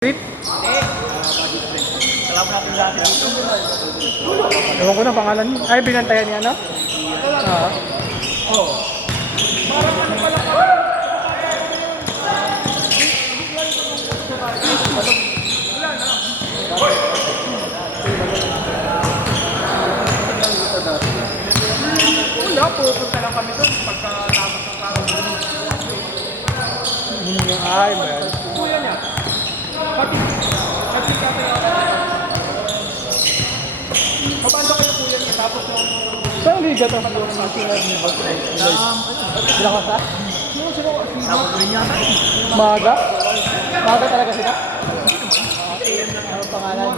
Trip? Alam natin dati dito. Ewan ko na pangalan niya. Ay, binantayan niya, no? Oo. Parang ano pala pa. Wala na. Wala, pupunta lang kami doon pagkatapos ng klaro. Ay, man. Kuya niya. Pati kami mabanda kayo kuya niya tapos yung Saan liga to? Sila ka sa? tapos rin yata eh. Maga? Maga talaga sila? Ano pangalan?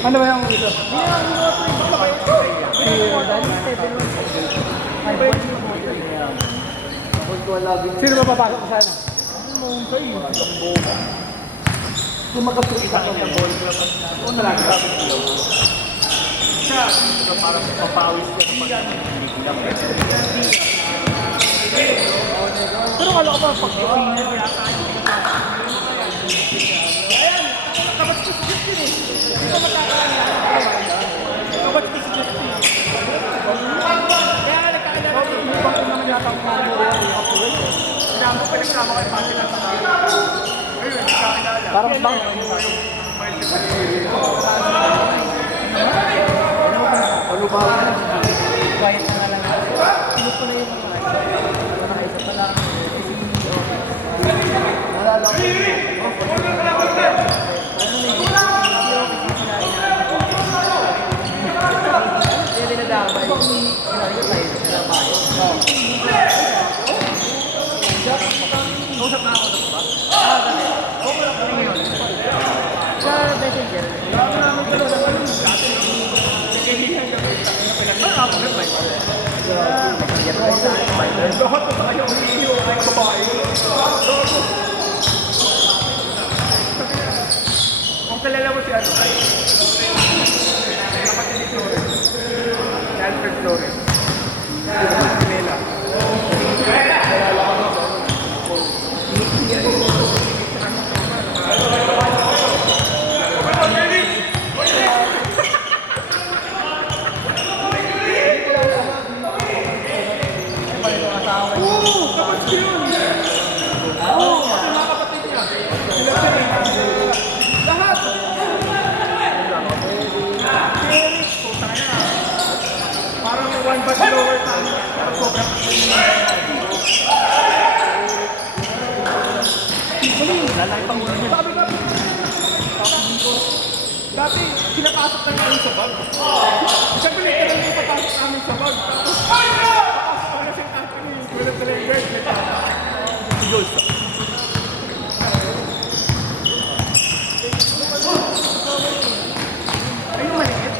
Ano ba yung ito? Sino ba papasok sana? Kung magkasuita ko niya, ball ko lang. Oo, talaga. Siya, parang papawis ko naman. Pero kala ko ba pag-opinion Ayan, kabat ko si Justin eh. Hindi ko matakalan niya. Kabat ko si Justin. Kaya nga nagkakilala ko. Ibang ko naman yata kung ano yung Kaya mo pinagsama kayo pati lang sa kanya. Ayun, nagkakilala. parang bang Ano ba? kahit na lang sino ko na yung mga isa pala Nalala ko. hindi nadamay Nausap na ako na ba? dali Okay lang kami ngayon. sa messenger Lahat na tayo umiiyo ay babae. Kung kilala mo si ano tayo, kapatid ni Flores, si Alfred Flores, si Mela. Oo, kapatid yun. Oo, kasi mga kapatid niya. Sila lahat. Eric, puta na. Parang one batch lower tayo. Pero sobrang lalaki pang ulo niya. Dati, pinapasok na namin sa bag. Siyempre, literal yung papasok namin sa bag. Tapos, para siyang company, tulad na lang yung guard. Sigos. Ay, yung maliit.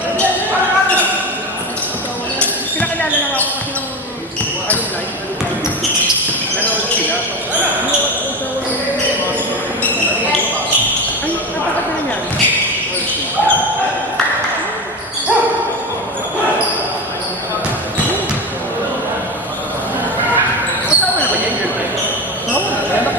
Pinakilala lang ako kasi ng alumni. Nanood sila. Ay, napakata na yan. Kasama na ba niya yung girlfriend? oo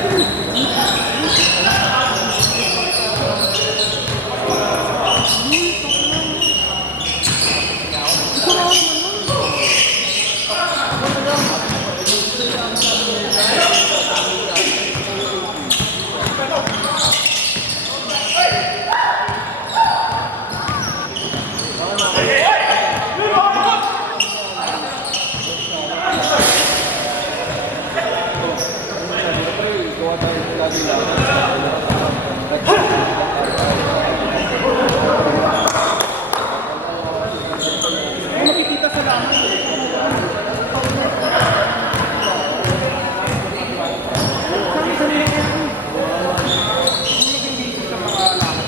Yung makikita sa laman. Sabi yan. Yung naging basis sa mga laman.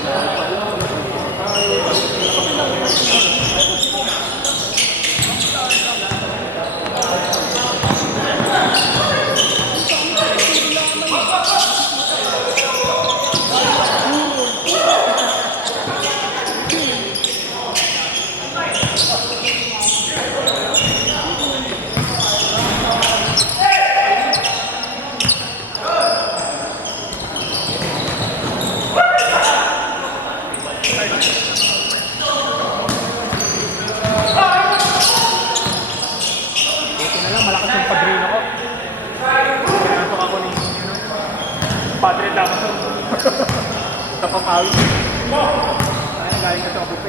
Ito na lang, malakas yung padrino ko. Pinantok ako ni Padre Damaso. Tapapawi. Ay, galing na ito ako pa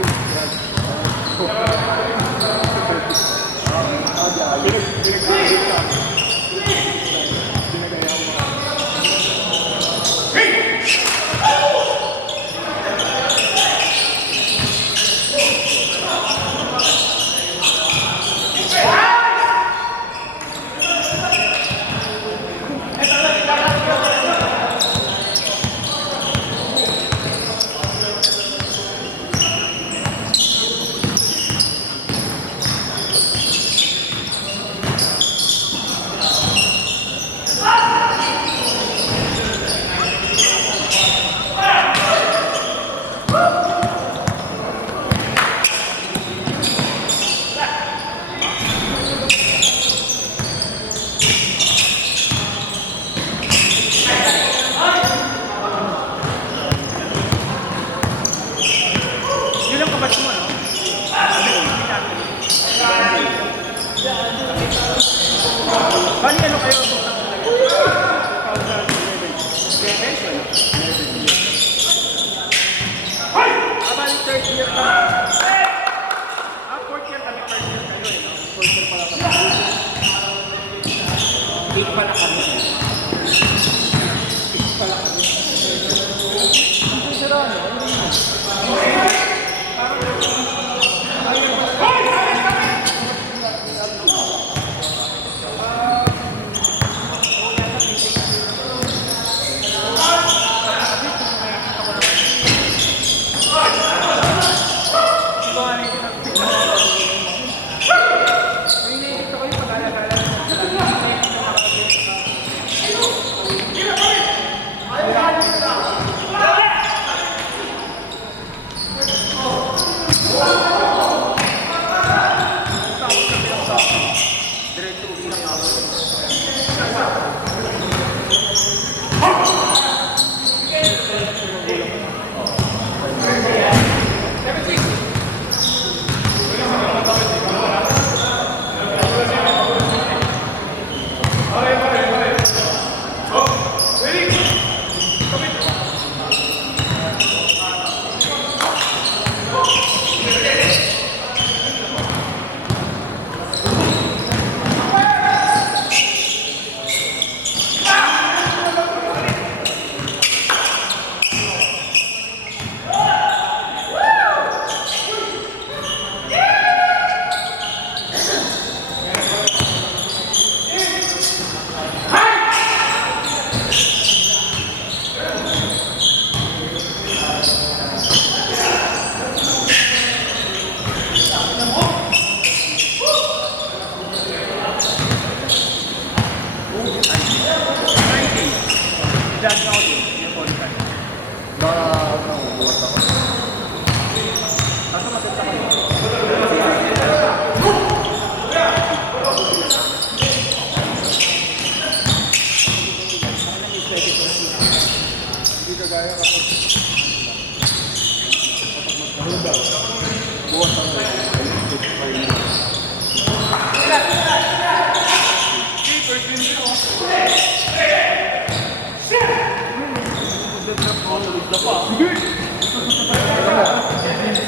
yun ang kabatch mo, no? Bali, ano kayo? Bali, third year ka. Fourth year kami, third year kayo, eh, no? Fourth year pala kami. Eight pala kami. Eight pala kami. Ang sira, no?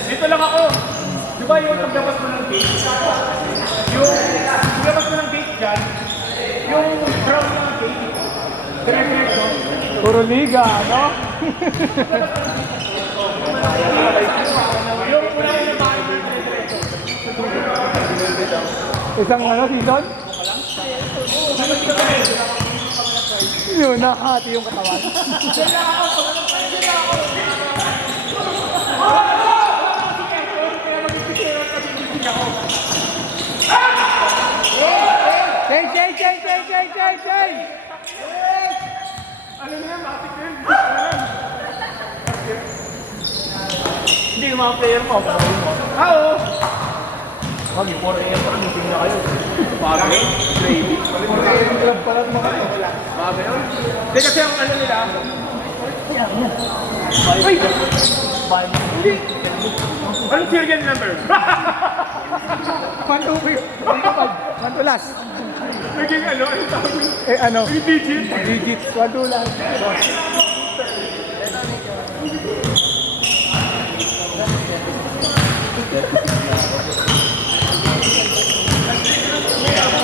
Dito lang ako. Di ba yung paglabas mo ng gate? Yung paglabas mo ng gate dyan, yung brown ng gate, dire-diretso, Puro liga, no? Isang ano, season? Yun, nakahati yung katawan. Change! Ano na yan, matik na yan. Hindi yung mga player mo, gagawin mo. Oo. Wag yung 4 AM pa, meeting na kayo. Bagay. Gravy. Yung club pala at mga Bagay yun. Hindi kasi ang ano nila. Uy! Bye. Hindi. Anong serial number? One to last. Naging ano, ano tawag yun? Eh ano? Naging digit. Digits, one to last.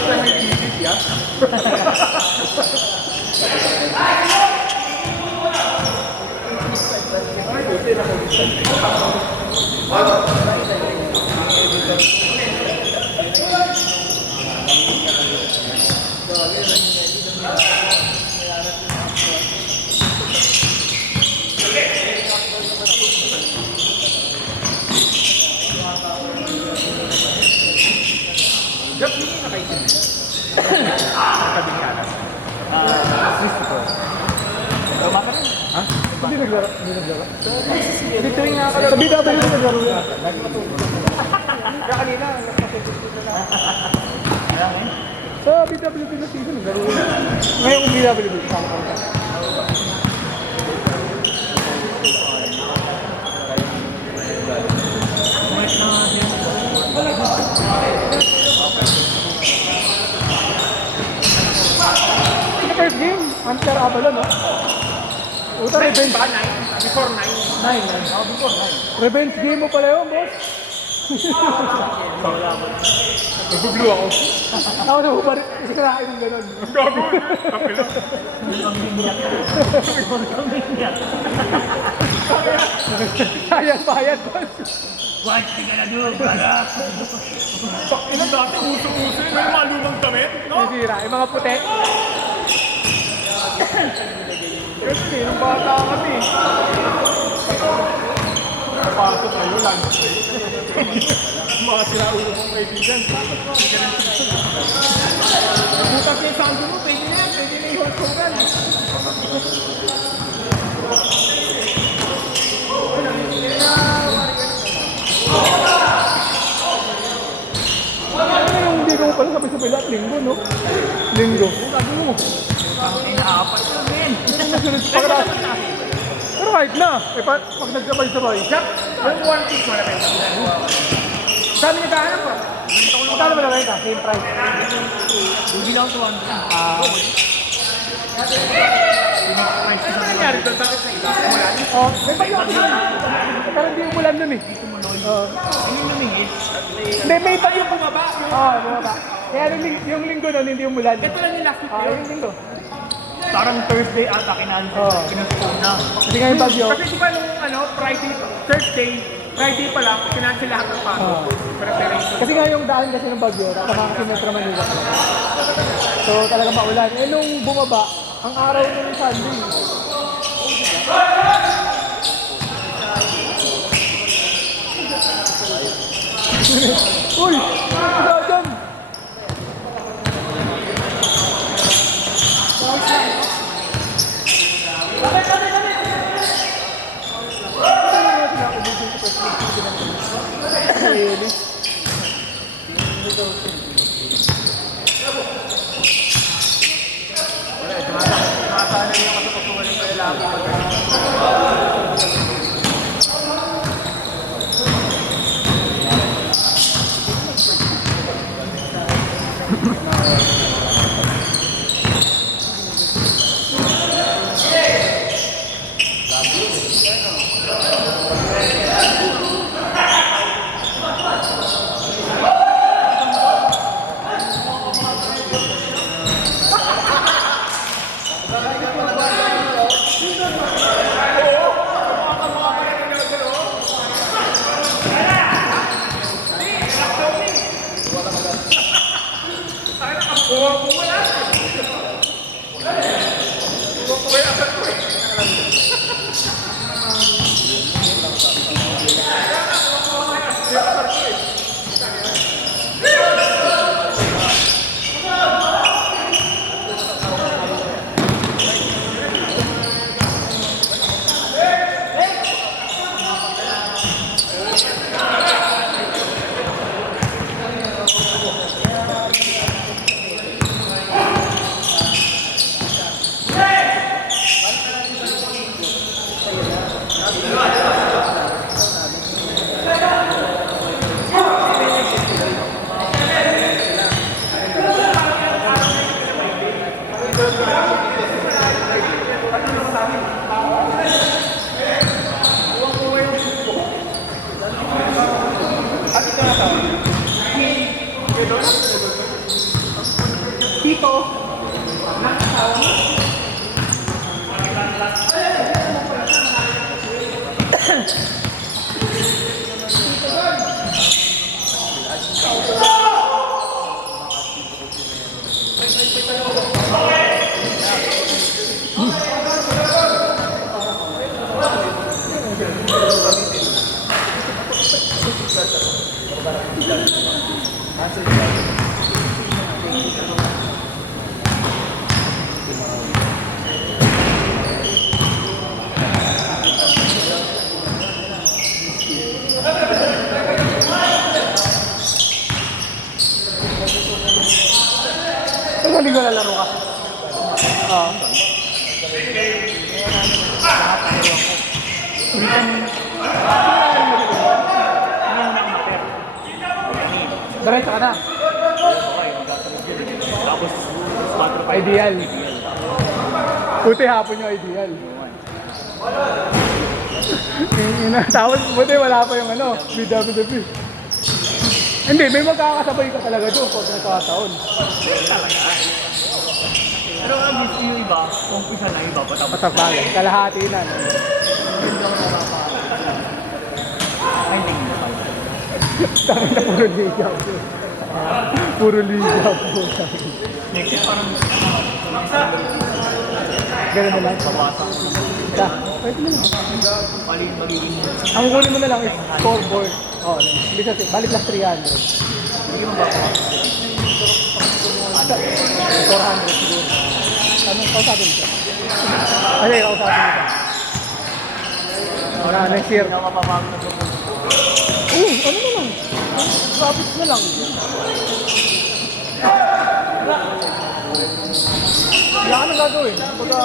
May digit yan. Gap, hindi na kayo din. Kabing kanan. Ha? Hindi naglaro. Dito nga ako. Sa BW naglaro yan. Kaya kanina, nagpapatutunan na. Sa BW na season, naglaro yan. Ngayon kung BW, sama ka rin. Sa first game, Hunter Avalon, no? Uta, revenge. Ba, 9? Before 9? 9. Oh, before 9. Revenge game mo pala yun, boss. Naguglo ako. Ako na umarit. Kasi karain yung gano'n. Gago. Kapila. Bayad, boss. What? Tingnan na doon, para. Pakina dati, uso-uso. May mga lumang damit, no? Nasira. Yung mga puti. Kasi, nung bata kami. Pato kayo, lunch break. Mga siraulo kong kaibigan. Butas yung sando mo, pwede na yan. Pwede na i-hot kogan. Ano yung hindi ko pala sabay-sabay lahat? Linggo, no? Linggo. Sabi mo. Inaapat na din. Nasunod pa ka. Pero kahit na. Eh, pag nagsabay-sabay. Yung one piece mo na kayo. Saan naghahanap ka? Magkano ba na lang ka? Same price. Hindi lang ito ang Ano nangyari doon? Bakit na iba? Umulan? Oh, may bagyo ako nun. Pero hindi umulan nun eh. Oo. Ano yung lumingis? Hindi, may bagyo. Yung bumaba. Oo, bumaba. Kaya yung linggo nun, hindi umulan. Ito lang yung last week Ah, yun. yung linggo. Parang Thursday ata Oo. kinasuko na. Kasi ngayon bagyo. Kasi di ba nung ano, Thursday pa lang, kinansel lahat ng pato. Oo. Preparation. Kasi nga yung daan kasi ng bagyo, tama kasi Metro Manila. So talaga maulan. Eh nung bumaba, ang araw ng Sunday. Uy! Ano dyan? Really? Tuwing lalaro ka. Oo. Diretso ka na. Tapos, 4 pa Ideal. Buti hapon yung ideal. Tapos buti wala pa yung ano, BWB. Hindi, may magkakasabay ka talaga doon pag nagkakataon. Pero ang gusto yung iba, kung isa na iba, patapos. Patapagay, kalahati na. No? Ay, hindi mo pa. Tama na puro ligaw. Puro ligaw po. Next year, parang Ganun na lang. bawasan. Da, pwede mo lang. Mali yung magiging Ang kunin mo na lang is scoreboard. Oo, hindi kasi, balik lang 300. hindi mo ba 400 siguro. Anong kausapin mo? Kasi kausapin mo ka. Wala, next year. na mapapago na ito. Ano na lang? Graphics na lang. Wala ka nang gagawin. Pagka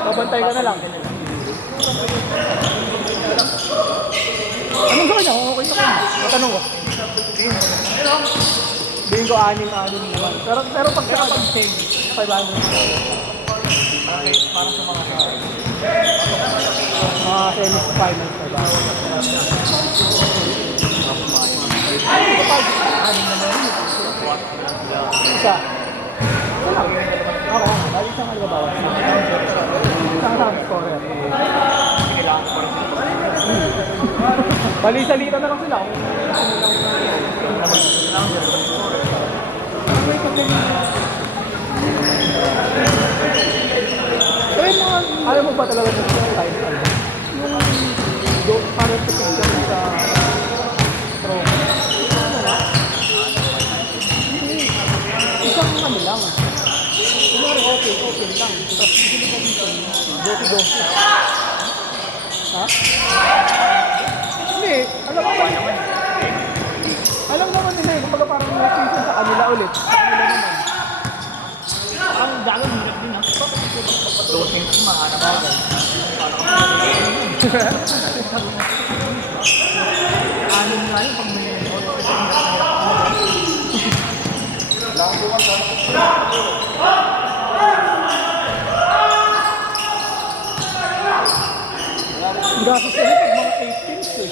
babantay ka na lang. Anong gawin niya? Okay na kayo. Matanong ko. Bilhin ko 6 naman. Pero pag save, 500. Parang sa mga Mga semi-finals, 500. Isa. Wala. Ako, bali isang alibabawa. Isang scorer. kailangan ko rin. Bali salita na lang sila. Pero yung mga, alam mo ba talaga sa time ano? Yung parang position sa trophy. Isang ano lang. Kunwari open lang. Tapos hindi mo dito. Doki-doki. Ha? Hindi. Alam naman nila yun. Kumbaga parang may season sa kanila ulit. Sa kanila naman. Ang gano'n hirap din ha. Dosen ko mahanap ako. Ano nga yun pag may Gasos na rin mga 18 eh.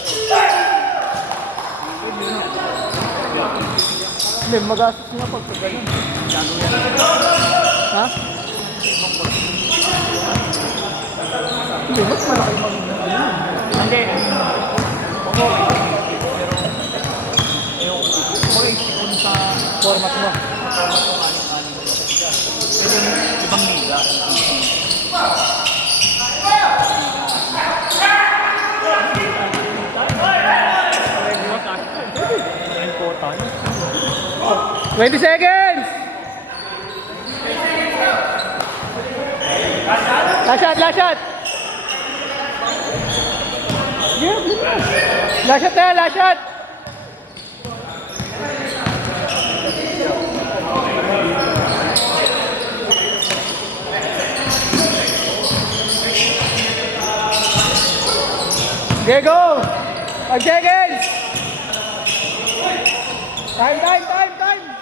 Hindi, magastos nga pag ganun. Ha? Hindi, mas malaki mag hindi. Pero isipon sa format mo. pero ibang liga. Important. 20 seconds! Last shot! Yeah, last shot na, last shot! Okay, go! 5 seconds! Time!